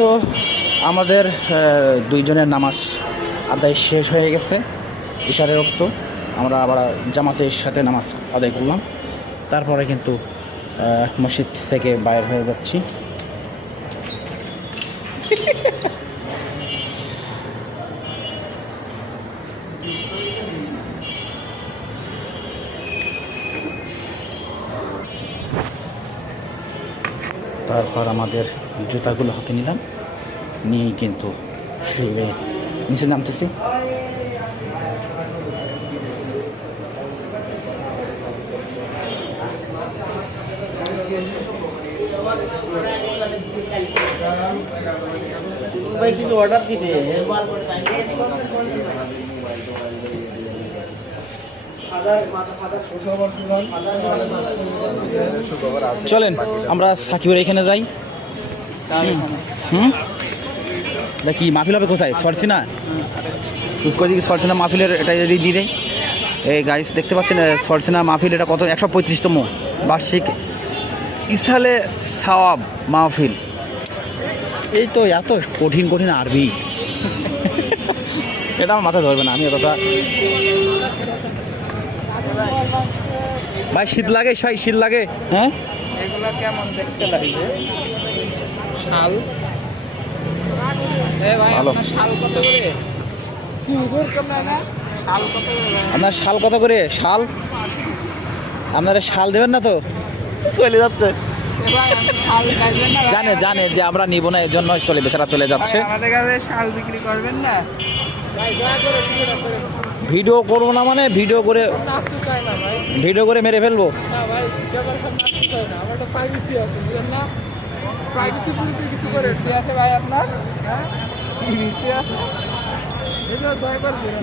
তো আমাদের দুইজনের নামাজ আদায় শেষ হয়ে গেছে ইশারের ওক্ত। আমরা আবার জামাতের সাথে নামাজ আদায় করলাম, তারপরে কিন্তু মসজিদ থেকে বাইর হয়ে যাচ্ছি। তারপর আমাদের জুতাগুলো হাতে নিলাম, নিয়েই কিন্তু সিঁড়ি নিচে নামতেছি। কিছু অর্ডার দিছে চলেন আমরা সাকিবের এখানে যাই। কি মাহফিল হবে কোথায়? সরছিনা, কোদিকে সরছিনা মাহফিলের এটা যদি দিয়ে দেয়। এই গাইস দেখতে পাচ্ছেন সরছিনা মাহফিল, এটা কত 135তম বার্ষিক ইসহালে সাওয়াব মাহফিল। এই তো এত কঠিন কঠিন আরবি, এটা আমার মাথায় ধরবে না, আমি এতটা। ভাই শীত লাগে, শীত লাগে। হ্যাঁ এগুলো কেমন দেখতে লাগছে? শাল ভাই, ভালো। আপনার শাল কত করে? শাল কত করে? আপনার শাল কত করে? শাল আপনারা শাল দেবেন না তো? চলে যাচ্ছে, জানে জানে যে আমরা নিব না, এর জন্য চলে বেচারা চলে যাচ্ছে। আমাদের কাছে শাল বিক্রি করবেন না? ভিডিও করবো না মানে ভিডিও করে মেরে ফেলবো।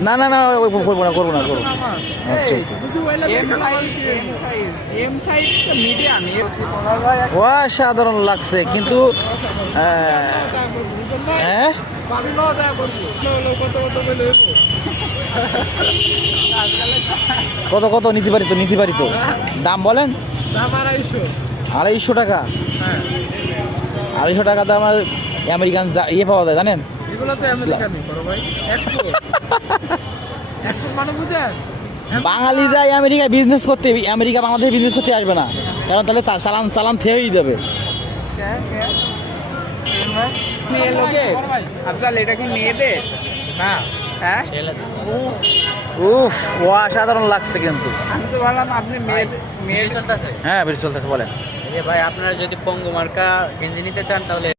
না না না করবো না, করবো না, করবো। আচ্ছা অসাধারণ লাগছে কিন্তু হ্যাঁ কত কত নিতে পারি তো দাম বলেন? 250 টাকা। 250 টাকা দাম আর আমেরিকান ইয়ে পাওয়া যায় জানেন? বাঙালি যায় আমেরিকায় বিজনেস করতে, আমেরিকা বাংলাদেশে বিজনেস করতে আসবে না, কারণ তাহলে চালান থেয়েই যাবে। মেয়ে লোকে আফজাল, এটা কি মেয়েদের না? হ্যাঁ উফ অসাধারণ লাগছে কিন্তু। আমি তো ভাবলাম আপনি মেয়ে চলতেছে। হ্যাঁ বেশি চলতেছে বলেন। ভাই আপনারা যদি পঙ্গু মার্কা গেঞ্জি নিতে চান তাহলে